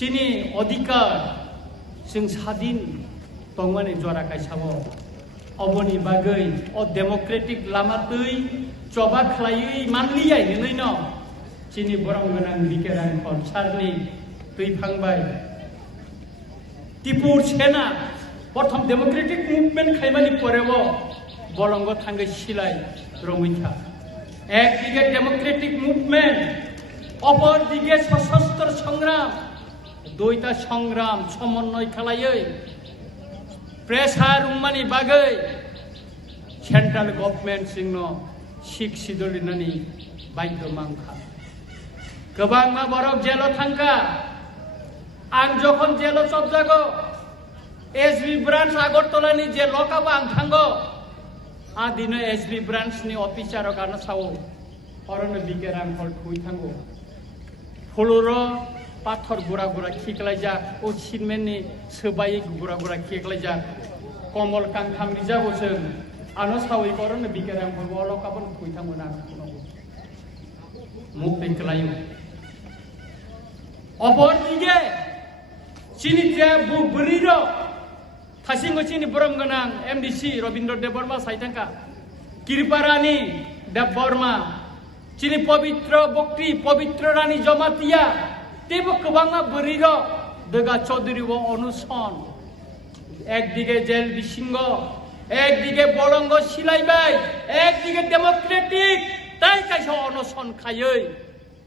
chini odikar sing sadin tongmani jora kaisabo oboni bagai o democratic lama tui coba khlai manliyai ni no chini borong ganang dikeran khol sarni tui phangbai টিপুর সেনা প্রথম Democratic movement খাইমানি পরেও বলঙ্গ থাঙ্গে সিলাই রমিথা একদিকে Democratic movement অপরদিকে সশস্ত্র সংগ্রাম দুইটা সংগ্রাম সমন্বয় খালাইयै প্রেসার উম্মানি বাগৈ সেন্ট্রাল গভর্নমেন্ট সিংন শিখ সিদলিনানি বাধ্য মাংখা गोबां मा बरक जेल थांखा आं जखन जेल सबजागो एसबी ब्रांच आगरतलानि जे लकाब आं थांगो आ दिनो एसबी ब्रांच नि अफिसार गानो सावो हरनो बिगेरां हल थुइ थांगो फुलुरो पाथर गुरा गुरा खिखलायजा ओ सिमेन्टनि सोबाय गुरा गुरा खिखलायजा कमल कांखाम रिजाबो जों आनो सावै हरनो बिगेरां हल लकाबन थुइ थांगोना मुख बेखलायो अपर दिगे चीनी जे बुबरीरो थासिंगो चीनी बरम गनां एमडीसी रविंद्र देव बर्मा साइथांका कृपारानी देव बर्मा चीनी पवित्र बक्ति पवित्र रानी जमातिया तेबो गोबांगा बरीरो दगा चौधरी वो अनुसन एक दिगे जेल बिसिंग एक दिगे बलंग सिलाइबाय एक दिगे डेमोक्रेटिक ताई काइसा अनुसन खायै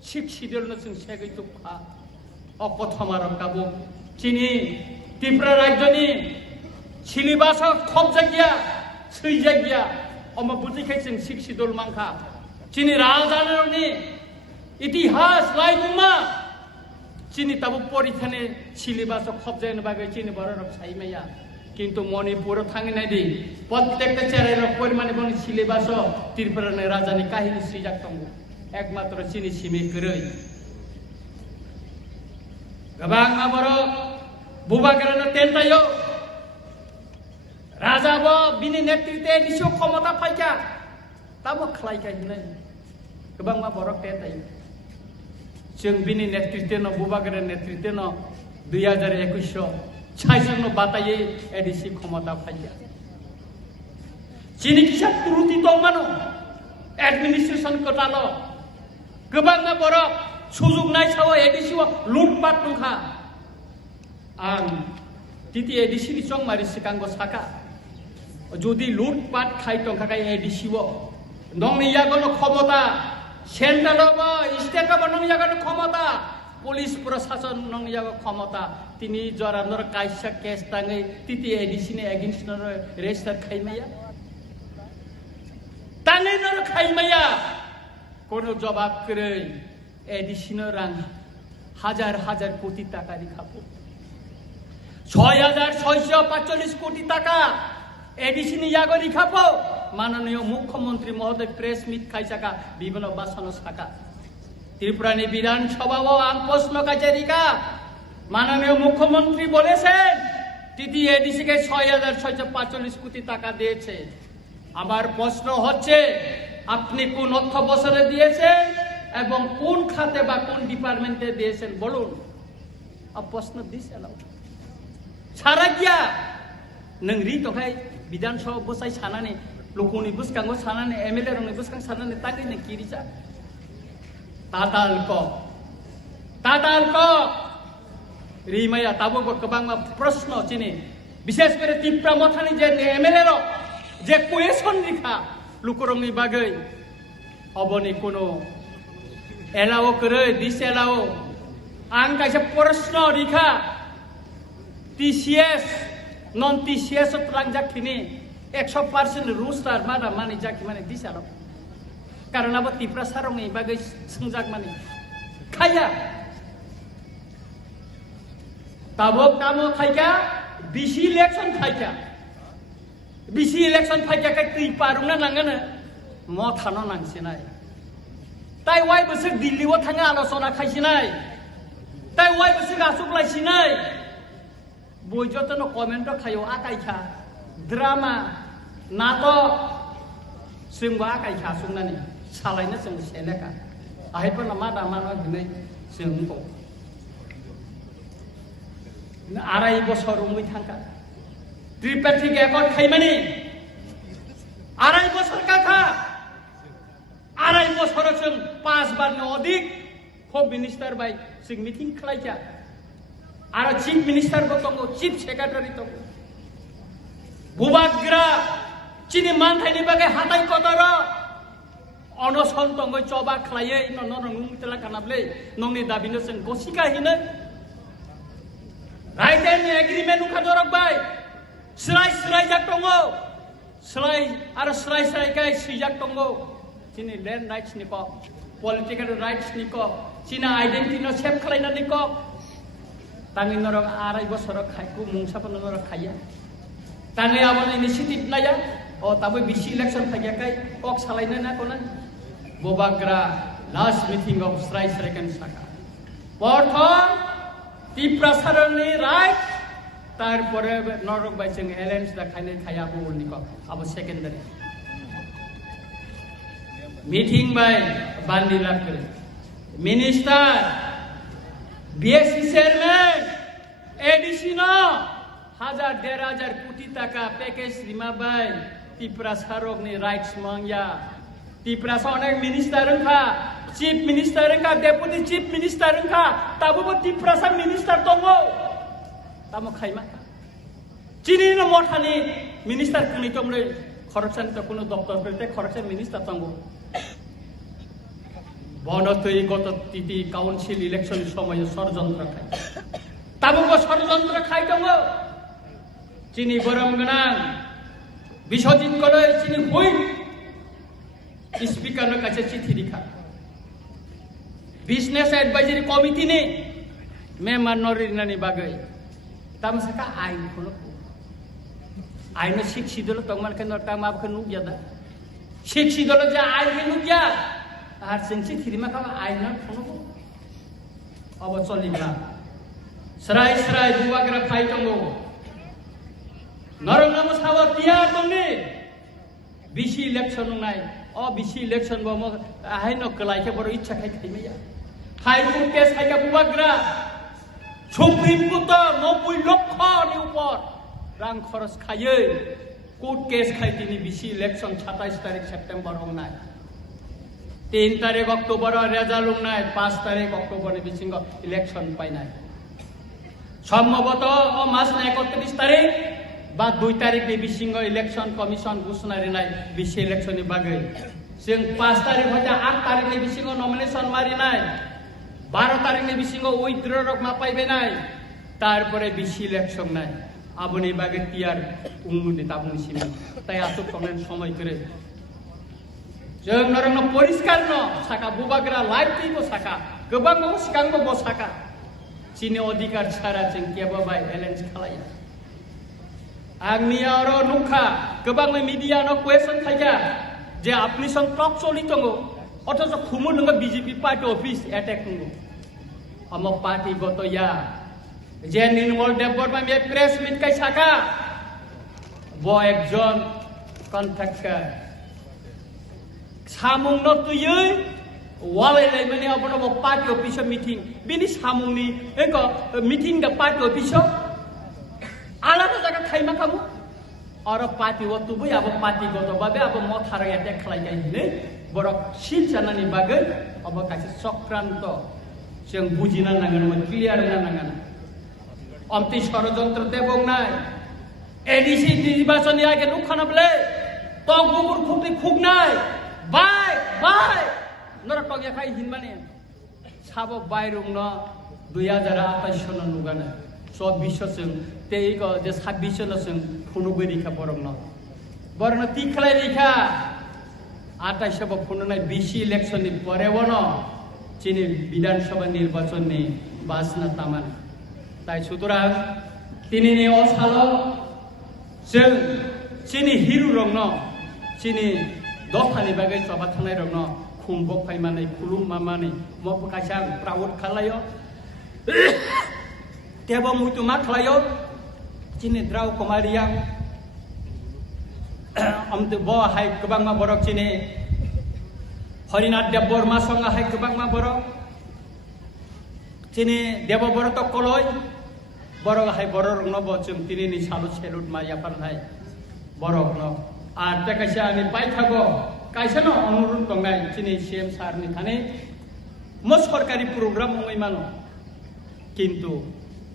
शिक्षिदलनो जों सेगै तुखा अकथमार काबु चीनी त्रिपुरा राज्यनि सिलिबास खब जायगा सै जायगा अम बुद्धिखाय जों शिक्षिदल मांखा चीनी राजानि इतिहास लाइमुमा चीनी ताबु परिथाने सिलिबास खब जायनो बागै चीनी बररक साइमाया किन्तु मणिपुर थांगिनायदि प्रत्येकटा चेरायरक परिमाने बनि सिलिबास त्रिपुरानि राजानि काहिनी सैजाक दङ एकमात्र चीनी सिमे गरै गोबां आबरक बुबागेरानो टेन्टायो राजाबो बिनि नेतृत्वे निसो क्षमता फायका ताबो खलायगासिनो गोबां आबरक टेन्टायो जों बिनि नेतृत्वेनो बुबागेरा नेतृत्वेनो 2021 छाइजोंनो बातायै एडिसि क्षमता फायका चीनी किसा तुरुति दंमानो एडमिनिस्ट्रेशन कोटालो गोबां आबरक सुजुग नायसावो एडिसिवा लुटपाट नखा आं तिति एडिसिनि चंमारि सिकांगो साका जुदि लुटपाट खाय टंखाखाय एडिसिवो नंनियागनो क्षमता सेन्ट्रालबो स्टेटबो नंनियागनो क्षमता पुलिस प्रशासन नंनियागो क्षमता तिनि जरानर कायसा केस ताङै तिति एडिसिनि एगेन्स्ट नर रेजिस्टार खायमाया ताङै नर खायमाया कोनो जवाब करै एडिशनल रां हजार हजार कोटी टाका रिखाबो 6645 कोटी टाका एडिशनल यागो रिखाबो माननीय मुख्यमंत्री महोदय प्रेस मिट खाइसाका विभिन्न बासन साका त्रिपुरानि विधानसभाओ आं प्रश्न काचारिका माननीय मुख्यमंत्री বলেছেন টিটি এডিসি কে 6645 কোটি টাকা দিয়েছে আমার প্রশ্ন হচ্ছে আপনি কোন অর্থ বছরে দিয়েছেন এবং কোন খাতে বা কোন ডিপার্টমেন্টে দিয়েছেন বলুন अब प्रश्न दिसेलाव सारा गया नों रि तखाय विधानसभा बसाय सानानै लोकनि बुसकांगो सानानै एमएलए रंनि बुसकां सानानै तागिनो किरिजा तातालक रिमाया ताबो गोबां प्रश्न चिनि विशेष करे त्रिपुरा मथानि जे एमएलए रो जे क्वेश्चन लिखा लोकरंनि बागै अबनि कोनो एलाओ करे दिसेलाओ आं कायसे प्रश्न रिखा टीसीएस नन टीसीएस ट्रांजाक्टिनि 100% रुस्टार मादा माने जाखि माने दिसेलाओ कारण अब त्रिपुरा सारंनि बागै सोंजाक माने खाया ताबो कामो खायका बिसि इलेक्शन खायका काय त्रिपारुना नांगोनो मथानो नांसिनाय ताई वाइ बोसोर दिल्लीआव थाङो आलोचना खायसिनाय ताई वाइ बोसोर आसुग्लायसिनाय बयजोंनो कमेन्ट खायो आकायखा ड्रामा नाटक जोंबो आकायखा आसुंनानै सालायनो जों सेलेखा आहायफोरना मा दामानो दिनै जोंखौ 2.5 বছর উমৈ থাকা ত্রিপাঠিক একট খাইমানি 2.5 বছর কাকা 2.5 বছর जों 5 बारनि अधिक होम मिनिस्टार बाय जों मिटिं खालायजा आरो चीफ मिनिस्टार बो दङ चीफ सेक्रेटारि दङ बुबाग्रा चिनि मानथायनि बागै हाथाय कदर अनसन दङ चबा खालायै नन मुतला कानाबले नंनि दाबिनो जों गसिका हिनो राइट एन्ड एग्रीमेन्ट उखादरक बाय स्राय जाक दङ स्राय गाय सिजाक दङ चिनि लैंड राइट्स निको पॉलिटिकल राइट्स निको चिना आइडेंटिटी सेफ खालायनानै निको तांनि नरक 2.5 बोसोर खायखौ मुंसाफोर नरक खाया तांनि आबन इनिशिएटिभ नाया ओ ताबो बिसि इलेक्शन फायगाखै कक सालायनो ना कोना बोबाग्रा लास्ट मीटिंग ऑफ स्राय सेकेंड साका प्रथम टिप्रासारनि राइट तारपरे नरक बाय जों एलायंस दा खायनाय खायाबो निको आबो सेकेंडारि मीटिंग बाय बांदी लाकर मिनिस्टर बीएससी चेयरमैन एडिशनल 1000-1500 कोटी टाका पैकेज रिमा बाय त्रिपुरा सारकनि राइट्स मांगया त्रिपुरा अनेक मिनिस्टार रंखा चीफ मिनिस्टार रंखा डेपुटी चीफ मिनिस्टार रंखा ताबो त्रिपुरा सा मिनिस्टार दङो तामो खायमा चिनि न मथानि मिनिस्टार कुनि तमले खरकसान त कुनो दफ्तर करते खरकसान मिनिस्टार दङो बनतै गत तिथि काउन्सिल इलेक्शन समय षড়যন্ত্র खाय ताबो षড়যন্ত্র खाय दङ चिनि बरम गनां बिश्वजित कलै चिनि हुइ स्पीकर न काছে चिठी लिखा बिजनेस एडवाइजरी कमिटी नि मेम्बर नरिनानि बागै तामसाका आइन खनो आइन शिक्षिदल तंगमान के नटा माबखौ नुगियादा शिक्षिदल जे आइन के नुगिया आर जोंसि थिरिमा का आइन खनो अब चलिबा स्राय बुवाग्रा फाइ दङो नरंगम सावा तिया दंनि बिसि इलेक्शन नाय अ बिसि इलेक्शन बो म आहाय न कलायके बर इच्छा खाय खायमैया हाईकोर्ट केस खायका बुवाग्रा सुप्रीम कोर्ट 90 लक्षनि ऊपर रां खरच खायै कोर्ट केस खायतिनि बिसि इलेक्शन 27 तारिख सेप्टेम्बर हमनाय 3 तारिख अक्टोबर रेजाल्ट लंनाय 5 तारिख अक्टोबर बिसिंग इलेक्शन पाइनाय सम्भवतः मास 31 तारिख बा 2 तारिख नि बिसिंग इलेक्शन कमिशन घोषणा रिनाय बिसि इलेक्शन नि बागै जों 5 तारिख होता 8 तारिख नि बिसिंग नमिनेशन मारिनाय 12 तारिख नि बिसिंग उइथड्र रक मा पाइबेनाय तारपरे बिसि इलेक्शन नाय आबनि बागै टिआर उंमुनि ताबुनि सिमा ताय आसु कमेन्ट समय करे जों नरंग परिष्कार न साका बुबाग्रा लाइफ टिबो साका गोबां न सिगांबो बो साका चिनि अधिकार सारा जों केबो बाय एलायंस खालाया आंनि आरो नुखा गोबां मीडिया न क्वेश्चन थाया जे आपनि सं टक चलि दङ अथच खुमु नंग बीजेपी पार्टी ऑफिस अटैक नंगो हम पार्टी गतया जे निर्मल डेभलपमेन्ट मे प्रेस मिट काय साका बो एकजन कन्ट्राक्टर सामुं न तुयै वालायलाय माने अपन पार्टी ऑफिस मीटिंग बिनि सामुंनि एको मीटिंग द पार्टी ऑफिस आलादा जागा खाइमा खामु और पार्टी वतुबै अब पार्टी गतबाबे अब म थारा अटैक खालायनायनि बरक सिल जानानि बागै अब कासे चक्रान्त जों बुजिना नांगोन क्लियर नांगोन अमति षড়যন্ত্র देबंनाय एडीसी निर्वाचननि आगे नुखानाबले तगबुर खुबि खुगनाय बाय नर टगिया खाइ हिनमाने साबो बायरुंन 2028 सन नुगाना 24 जों तेइको जे 26 सन जों फुनुबै रिखा बरन तिखलाय रिखा 28 बो फुनुनाय बीसी इलेक्शन नि परेवनो चिनि विधानसभा निर्वाचन नि बासना तामान ताइ सुतरां तिनिनि असालो जों चिनि हिरु रंन चिनि दफानि बागै सभा थानाय रंन खुमबक फाइमानै खुलुम मामानै मपकासा प्राउड खालायो तेबो मुइतु मा खालायो चिनि द्राव कुमारिया अमते बो हाय गोबांमा बरक चिनि हरिनाथ देव बर्मा संगा हाय गोबांमा बरक चिनि देव बरत कलय borok hai borok no bo chung tini ni salu selut ma ya par hai borok no ar ta kaisa ani pai thago kaisa no onurut tongai tini CM sar ni thane mo সরকারি program ongoi mano কিন্তু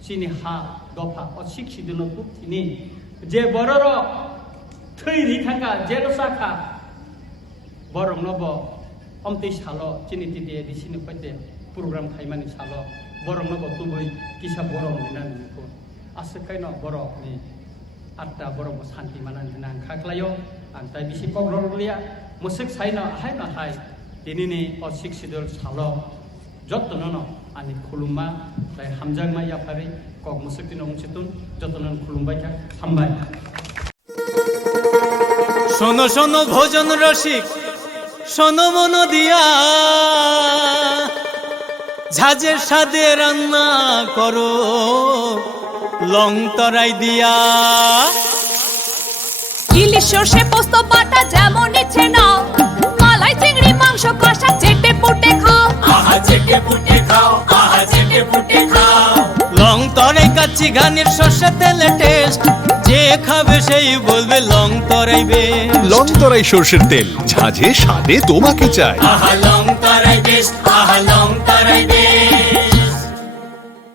চিনি হা দফা অশিক্ষিত নতুন তিনি যে বড়র থৈরি থাকা jello শাখা বরং নব অমতি সালো চিনিটি দিয়ে দিছিনি কইতে প্রোগ্রাম খাইমানি সালো বরং নব তুবই কিসা বরং নিনানি নিকো আছে কাইন বরক নি আটটা বরং শান্তি মানানি না খাখলাयो আন তাই বিসি পগ্রলিয়া মুসিক সাইনা হাই না হাই দিনিনি অশিক্ষিত সালো যত্ন ন ani khuluma lai hamjang ma yapari kok musik tin ongchitun jotonan khulumbai ka hambai শোনো শোনো ভোজন রসিক শোনো মন দিয়া ঝাঁঝের স্বাদে রান্না করো লং তরাই দিয়া ইলিশ সর্ষে পোস্ত বাটা যেমন ইচ্ছে নাও মালাই চিংড়ি মাংস কষা চেটে পুটে খাও আহা চেটে পুটে খাও আহা চেটে পুটে খাও লং তরাই কাচ্চি ঘানির সর্ষে তেলে টেস্ট যে খাবে সেই বলবে লং তরাই বেশ লং তরাই সর্ষের তেল ঝাঁঝে স্বাদে তোমাকে চাই আহা লং তরাই বেশ আহা লং তরাই বেশ